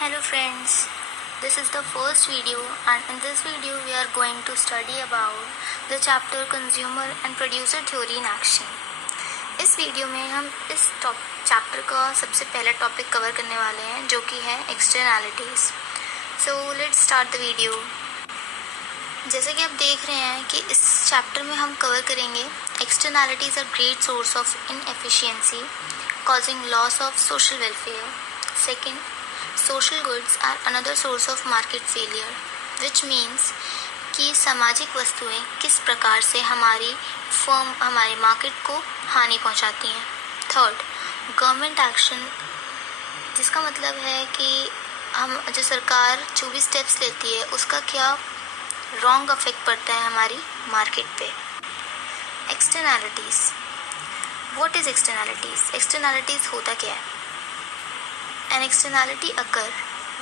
Hello friends, this is the first video and in this video we are going to study about the chapter Consumer and Producer Theory in Action. इस video में हम इस chapter का सबसे पहला topic cover करने वाले हैं जो कि है externalities. So let's start the video. जैसे कि आप देख रहे हैं कि इस चैप्टर में हम कवर करेंगे externalities are great source of inefficiency causing loss of social welfare. Second, social goods are another source of market failure, which means कि सामाजिक वस्तुएं किस प्रकार से हमारे मार्केट को हानि पहुंचाती हैं. थर्ड, गवर्नमेंट एक्शन, जिसका मतलब है कि जो सरकार जो भी स्टेप्स लेती है उसका क्या रॉन्ग इफेक्ट पड़ता है हमारी मार्केट पे. Externalities. What is externalities? Externalities होता क्या है? An externality occur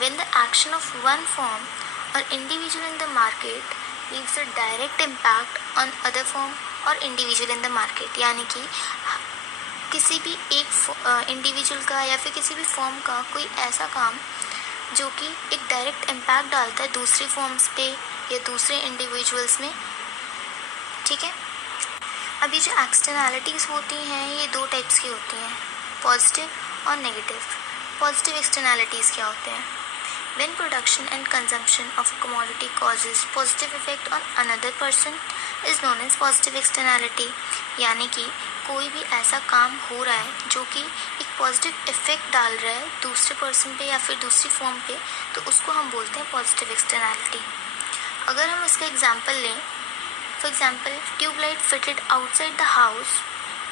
when the action of one firm or individual in the market leaves a direct impact on other firm or individual in the market. यानी कि किसी भी एक individual का या फिर किसी भी फर्म का कोई ऐसा काम जो कि एक डायरेक्ट इम्पैक्ट डालता है दूसरी फर्म्स पे या दूसरे इंडिविजुअल्स में. ठीक है. अभी जो एक्सटर्नैलिटीज़ होती हैं ये दो टाइप्स की होती हैं, पॉजिटिव और नेगेटिव. पॉजिटिव एक्सटर्नैलिटीज़ क्या होते हैं? When production and consumption of commodity causes positive effect on another person is known as positive externality. यानी कि कोई भी ऐसा काम हो रहा है जो कि एक पॉजिटिव इफेक्ट डाल रहा है दूसरे पर्सन पे या फिर दूसरी फॉर्म पे, तो उसको हम बोलते हैं पॉजिटिव एक्सटर्नैलिटी. अगर हम इसका एग्जाम्पल लें, for example, tube light fitted outside the house,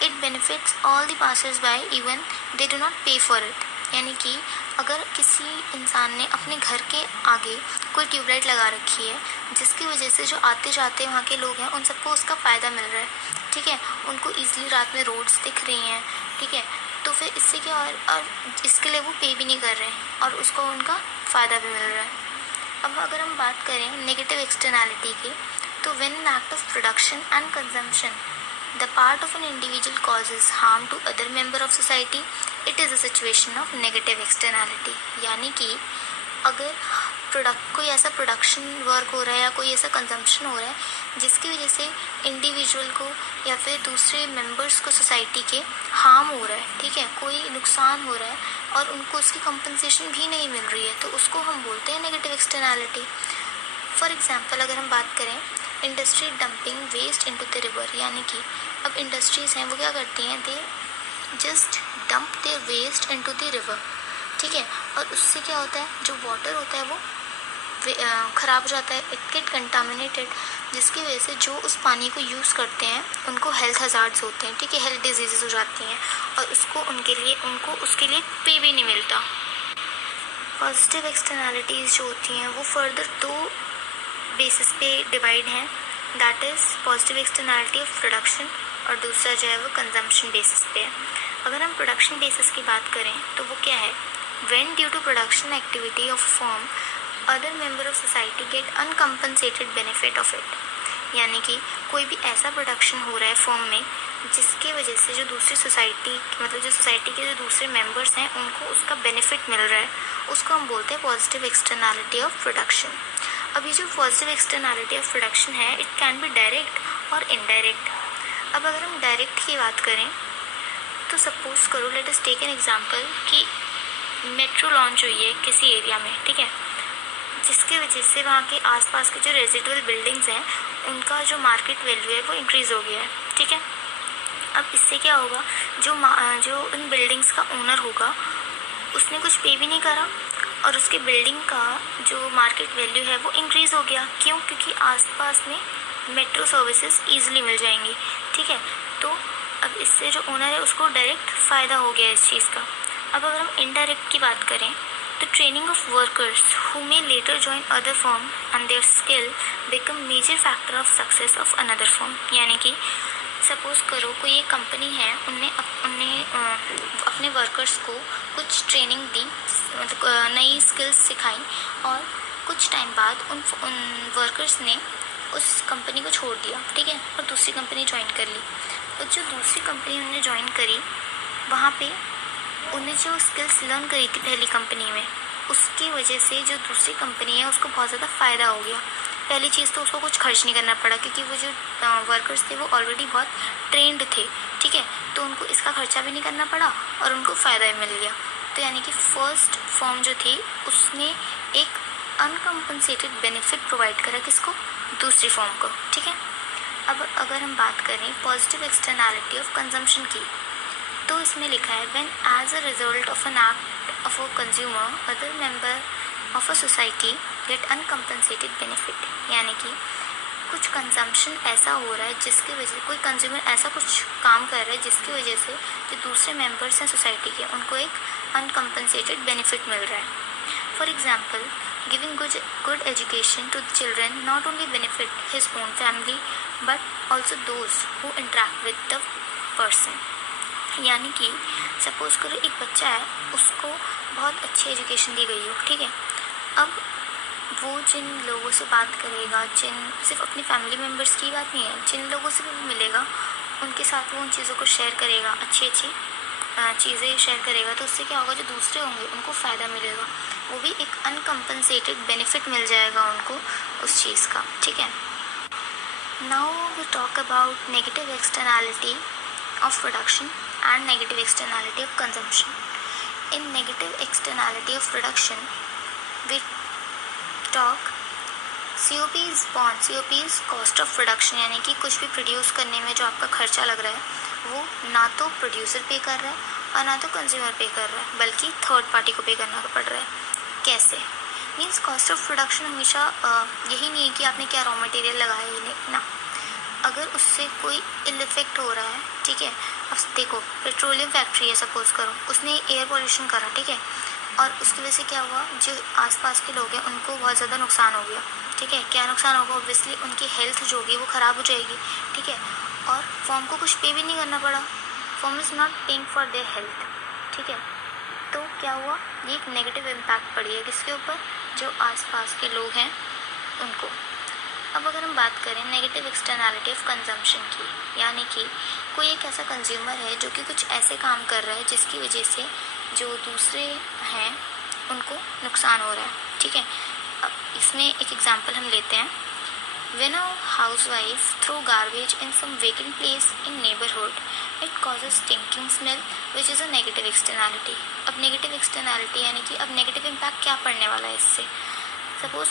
it benefits all the passers-by even they do not pay for it. यानी कि अगर किसी इंसान ने अपने घर के आगे कोई ट्यूबलाइट लगा रखी है जिसकी वजह से जो आते जाते वहाँ के लोग हैं उन सबको उसका फ़ायदा मिल रहा है. ठीक है. उनको ईजिली रात में रोड्स दिख रही हैं. ठीक है. तो फिर इससे क्या और इसके लिए वो पे भी नहीं कर रहे हैं और उसको उनका फ़ायदा भी मिल रहा है. अब अगर हम बात करें नेगेटिव एक्सटर्नैलिटी की, तो when an act of production and consumption the part of an individual causes harm to other member of society, it is a situation of negative externality. यानी कि अगर कोई ऐसा प्रोडक्शन वर्क हो रहा है या कोई ऐसा कंजम्पशन हो रहा है जिसकी वजह से इंडिविजुअल को या फिर दूसरे मेंबर्स को सोसाइटी के हार्म हो रहा है. ठीक है. कोई नुकसान हो रहा है और उनको उसकी कंपनसेशन भी नहीं मिल रही है, तो उसको हम बोलते हैं नेगेटिव एक्सटर्नैलिटी. फॉर एग्जाम्पल अगर हम बात करें industry dumping waste into the river, यानी कि अब इंडस्ट्रीज़ हैं वो क्या करती हैं, they just dump their waste into the river. ठीक है. और उससे क्या होता है, जो वाटर होता है वो ख़राब हो जाता है, इट गेट कंटामिनेटेड, जिसकी वजह से जो उस पानी को यूज़ करते हैं उनको हेल्थ हज़ार्ड्स होते हैं. ठीक है. हेल्थ डिजीज़ हो जाती हैं और उनको उसके लिए पे भी नहीं मिलता. पॉजिटिव एक्सटर्नैलिटीज़ जो होती हैं वो फर्दर दो बेसिस पे डिवाइड हैं, that is positive externality of production और दूसरा जो है वो कंजम्पशन बेसिस पे है. अगर हम प्रोडक्शन बेसिस की बात करें तो वो क्या है, when due to production activity of firm other member of society get uncompensated benefit of it. यानी कि कोई भी ऐसा प्रोडक्शन हो रहा है फर्म में जिसकी वजह से जो दूसरी सोसाइटी मतलब जो सोसाइटी के जो दूसरे मेंबर्स हैं उनको उसका बेनिफिट मिल रहा है, उसको हम बोलते हैं पॉजिटिव एक्सटर्नैलिटी ऑफ प्रोडक्शन. अभी जो पॉजिटिव एक्सटर्नैलिटी ऑफ प्रोडक्शन है इट कैन बी डायरेक्ट और इनडायरेक्ट. अब अगर हम डायरेक्ट की बात करें तो सपोज करो, let us take an example कि मेट्रो लॉन्च हुई है किसी एरिया में. ठीक है. जिसकी वजह से वहाँ के आसपास के जो रेजिडुअल बिल्डिंग्स हैं उनका जो मार्केट वैल्यू है वो इंक्रीज़ हो गया है. ठीक है. अब इससे क्या होगा, जो उन बिल्डिंग्स का ओनर होगा उसने कुछ पे भी नहीं करा और उसके बिल्डिंग का जो मार्केट वैल्यू है वो इंक्रीज़ हो गया. क्यों? क्योंकि आसपास में मेट्रो सर्विसेज ईजिली मिल जाएंगी. ठीक है. तो अब इससे जो ओनर है उसको डायरेक्ट फ़ायदा हो गया इस चीज़ का. अब अगर हम इनडायरेक्ट की बात करें तो training of workers who may later join other firm and their skill become major factor of success of another firm. यानी कि सपोज़ करो कोई एक कंपनी है, उनने अपने वर्कर्स को कुछ ट्रेनिंग दी, मतलब नई स्किल्स सिखाई और कुछ टाइम बाद उन वर्कर्स ने उस कंपनी को छोड़ दिया. ठीक है. और दूसरी कंपनी ज्वाइन कर ली. और जो दूसरी कंपनी उन्होंने ज्वाइन करी वहाँ पे उन्हें जो स्किल्स लर्न करी थी पहली कंपनी में उसकी वजह से जो दूसरी कंपनी है उसको बहुत ज़्यादा फ़ायदा हो गया। पहली चीज़ तो उसको कुछ खर्च नहीं करना पड़ा, क्योंकि वो जो वर्कर्स थे वो ऑलरेडी बहुत ट्रेंड थे, ठीक है, तो उनको इसका खर्चा भी नहीं करना पड़ा और उनको फ़ायदा भी मिल गया। तो यानी कि फर्स्ट फॉर्म जो थी उसने एक अनकम्पनसेटेड बेनिफिट प्रोवाइड करा किसको, दूसरी फॉर्म को, ठीक है। अब अगर हम बात करें पॉजिटिव एक्सटर्नैलिटी ऑफ कंजम्पशन की, तो इसमें लिखा है when as a result of an act of a consumer other member of a society get uncompensated benefit, यानी कि कुछ कंजम्पशन ऐसा हो रहा है जिसकी वजह कोई कंज्यूमर ऐसा कुछ काम कर रहा है जिसकी वजह से जो दूसरे मेंबर्स हैं सोसाइटी के उनको एक अनकम्पनसेटेड बेनिफिट मिल रहा है। For example, giving good education to children not only benefit his own family but also those who interact with the person, यानी कि सपोज करो एक बच्चा है, उसको बहुत अच्छी एजुकेशन दी गई हो, ठीक है, अब वो जिन लोगों से बात करेगा, सिर्फ अपनी फैमिली मेम्बर्स की बात नहीं है, जिन लोगों से भी मिलेगा उनके साथ वो उन चीज़ों को शेयर करेगा, अच्छी अच्छी चीज़ें शेयर करेगा, तो उससे क्या होगा, जो दूसरे होंगे उनको फ़ायदा मिलेगा, वो भी एक अनकम्पनसेटेड बेनिफिट मिल जाएगा उनको उस चीज़ का, ठीक है। Now we talk about negative externality of production and negative externality of consumption. In negative externality of production, we talk COP is born. COP is cost of production, यानी कि कुछ भी प्रोड्यूस करने में जो आपका खर्चा लग रहा है वो ना तो प्रोड्यूसर पे कर रहा है और ना तो कंज्यूमर पे कर रहा है, बल्कि थर्ड पार्टी को पे करना पड़ रहा है। कैसे? मीन्स कॉस्ट ऑफ प्रोडक्शन हमेशा यही नहीं है कि आपने क्या रॉ मटेरियल लगाया ही नहीं ना, अगर उससे कोई इल इफेक्ट हो रहा है, ठीक है, अब देखो पेट्रोलियम फैक्ट्री है सपोज करो, उसने एयर पोल्यूशन करा, ठीक है, और उसकी वजह से क्या हुआ, जो आसपास के लोग हैं उनको बहुत ज़्यादा नुकसान हो गया, ठीक है। क्या नुकसान होगा, ऑब्वियसली उनकी हेल्थ जो होगी वो ख़राब हो जाएगी, ठीक है, और फॉर्म को कुछ पे भी नहीं करना पड़ा, form is not paying for their health, ठीक है। तो क्या हुआ, ये एक नेगेटिव इम्पैक्ट पड़ी है किसके ऊपर, जो आसपास के लोग हैं उनको। अब अगर हम बात करें नेगेटिव एक्सटर्नैलिटी ऑफ कंजम्पशन की, यानी कि कोई एक ऐसा कंज्यूमर है जो कि कुछ ऐसे काम कर रहा है जिसकी वजह से जो दूसरे हैं उनको नुकसान हो रहा है, ठीक है। अब इसमें एक एग्जांपल हम लेते हैं, when a housewife throw garbage in some vacant place in neighbourhood it causes stinking smell which is a negative externality. अब नेगेटिव एक्सटर्नैलिटी यानी कि अब नेगेटिव इम्पैक्ट क्या पड़ने वाला है इससे, सपोज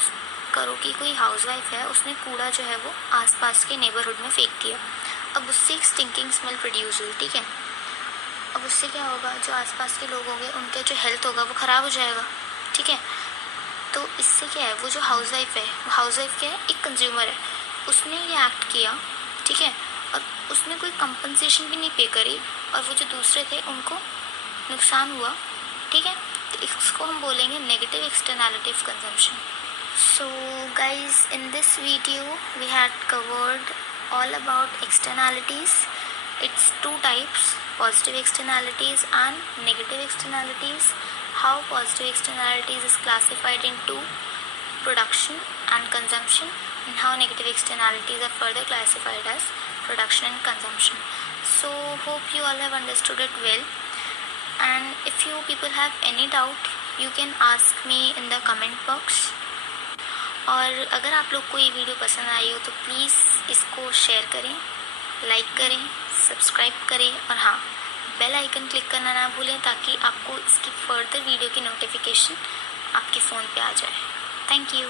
करो कि कोई हाउसवाइफ है, उसने कूड़ा जो है वो आसपास के नेबरहुड में फेंक दिया, अब उससे एक स्टिंकिंग स्मेल प्रोड्यूस हुई, ठीक है। अब उससे क्या होगा, जो आसपास के लोग होंगे उनका जो हेल्थ होगा वो ख़राब हो जाएगा, ठीक है। तो इससे क्या है, वो जो हाउसवाइफ है, वो हाउसवाइफ क्या है, एक कंज्यूमर है, उसने ये एक्ट किया, ठीक है, और उसने कोई कंपनसेशन भी नहीं पे करी, और वो जो दूसरे थे उनको नुकसान हुआ, ठीक है। तो इसको हम बोलेंगे negative externality of consumption. So guys, in this video we had covered all about externalities. It's two types, positive externalities and negative externalities. How positive externalities is classified into production and consumption, and how negative externalities are further classified as production and consumption. So hope you all have understood it well, and if you people have any doubt you can ask me in the comment box. और अगर आप लोग को ये video पसंद आई हो तो please इसको शेयर करें, लाइक करें, सब्सक्राइब करें, और हाँ, बेल आइकन क्लिक करना ना भूलें ताकि आपको इसकी फर्दर वीडियो की नोटिफिकेशन आपके फ़ोन पे आ जाए। Thank you.